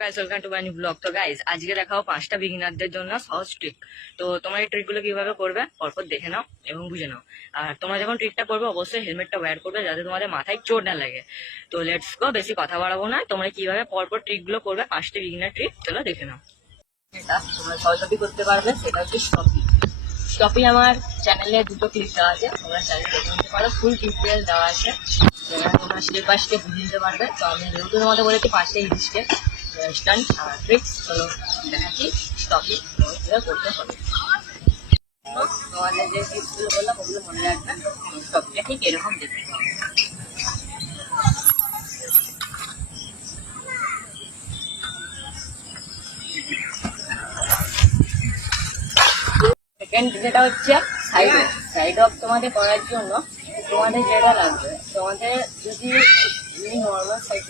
Guys welcome to my new blog. তো guys আজকে দেখাবো 5টা বিগিনারদের জন্য সহজ ট্রিক। তো তোমরা এই ট্রিকগুলো কিভাবে করবে পরপর দেখে নাও এবং বুঝে নাও। আর তোমরা যখন ট্রিকটা করবে অবশ্যই হেলমেটটা ওয়্যার করবে যাতে তোমাদের মাথায় চোট না লাগে। তো লেটস গো, বেশি কথা বাড়াবো না, তোমরা কিভাবে পরপর ট্রিকগুলো করবে 5টা বিগিনার ট্রিক চলো দেখে নাও। এটা তোমরা সহজভাবে করতে পারবে, সেটা হচ্ছে স্টপি। স্টপি আমার চ্যানেলে দুটো ক্লিপ দেওয়া আছে, তোমরা চ্যানেল দেখে নিতে পারো, ফুল টিউটোরিয়াল দেওয়া আছে যেখানে তোমরা স্টেপ বাই স্টেপ বুঝে নিতে পারবে। তো আমি যেহেতু তোমাদের বলেছি 5টা ইজি স্টেপ স্টান্ট ট্রিক্স, চলো দেখাচ্ছি স্টপি কিভাবে করতে হবে। তোমাদের যে টিপসগুলো বললাম ওগুলো মনে রাখবে, স্টপিটা ঠিক এরকম দেখতে হবে। সেকেন্ড যেটা হচ্ছে সাইড অফ। সাইড অফ তোমাদের করার জন্য তোমাদের যেটা লাগবে, তোমাদের যদি নর্মাল সাইড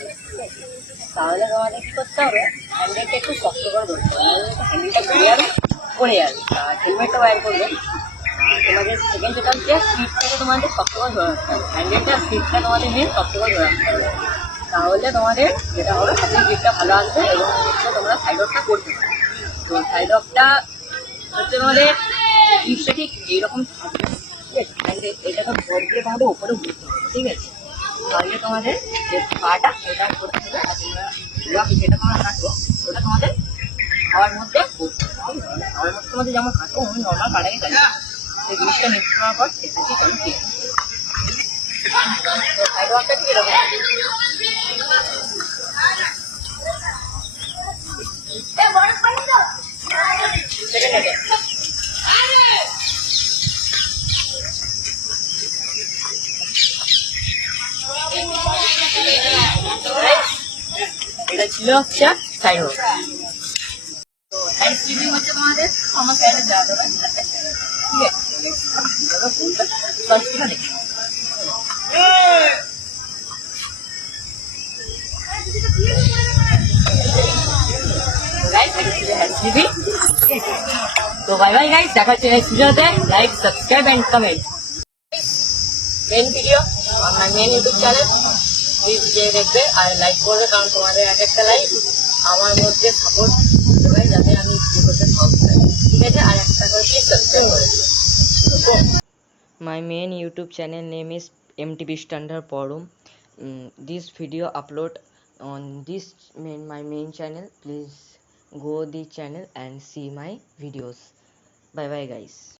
তাহলে তোমাদের কি করতে হবে, হ্যান্ডেলটা একটু শক্ত করে ধরতে হবে, নাহলে হ্যান্ডেলটা ঘুরে যাবে, পড়ে যাবে। আর হেলমেটটা ওয়্যার করবে। তোমাদের সেকেন্ড যেটা হচ্ছে সিটটাকে তোমাদের শক্ত করে ধরে রাখতে হবে, হ্যান্ডেলটা সিটটা তোমাদের মেন শক্ত করে ধরে রাখতে হবে। তাহলে তোমাদের যেটা হবে হাতের গ্রিপটা ভালো আসবে এবং তোমরা সাইড অফটা করতে পারবে। তো সাইড অফটা হচ্ছে তোমাদের জিনিসটা ঠিক এইরকম থাকবে, ঠিক আছে। এটাকে ভর দিয়ে তোমাদের উপরে উঠতে হবে, ঠিক আছে। তাহলে তোমাদের যে পাটা ওটা করতে হবে, আর তোমরা যেটা তোমরা কাটবো ওটা তোমাদের খাওয়ার মধ্যে করতে হবে। খাওয়ার মধ্যে তোমাদের যেমন কাটবো অমনি নর্মাল কাটাই যাবে। সেই জিনিসটা মিক্স করার পর সেটাকে চলো ঠিক সাইড ওয়ার্কটা ঠিক এরকম এটা ছিল হচ্ছে সাইড ওয়ার্ক। তো সাইড স্লিপিং হচ্ছে তোমাদের আমার সাইডে দেওয়া যাবে, ঠিক আছে। ফার্স্ট দেখি তো বাই বাই গাইস, দেখা হচ্ছে নেক্সট ভিডিওতে। Like subscribe and comment. Main video আমার মেন ইউটিউব চ্যানেল, প্লিজ যে দেখবে আর লাইক করবে, কারণ তোমাদের এক একটা লাইক আমার মধ্যে সাপোর্ট দেবে যাতে আমি ভিডিও করতে সহজ পাই, ঠিক আছে। আর একটা করে প্লিজ সাবস্ক্রাইব করে My main YouTube channel name is MTB Standard Forum. This video upload on this my main channel. Please go the channel and see my videos. Bye bye guys.